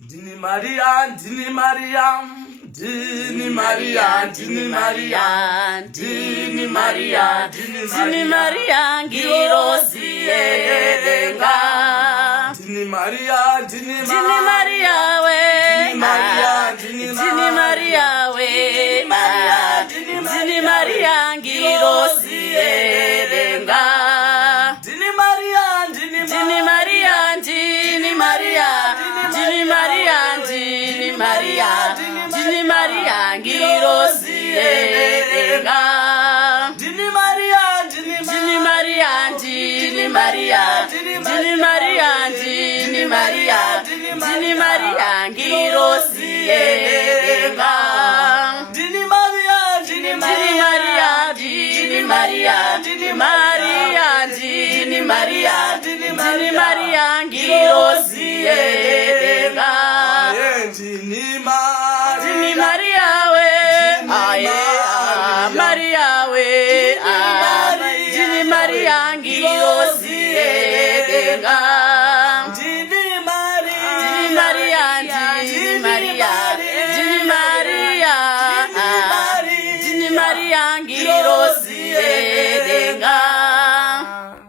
Dini Maria, Dini Maria, Dini Maria, Dini Maria, Dini Maria, Dini Maria, Girosi Edenga. Dini Maria, Dini Maria, we Maria, Dini Maria, we Dini Maria, Girosi Edenga. Dini Maria, Dini Maria, Dini Maria, Dini Maria, Dini Maria, Dini Maria, Girosi Edenga. Dini Maria, Dini Maria, Dini Maria, Dini Maria, Dini Maria, Dini Maria, Girosi Edenga. Dini Maria, Dini Maria, Dini Maria, Dini Maria, Dini Maria, Dini Maria, Girosi Edenga. Dini Maria, we, Maria, we, Dini Maria, Girosi Edenga.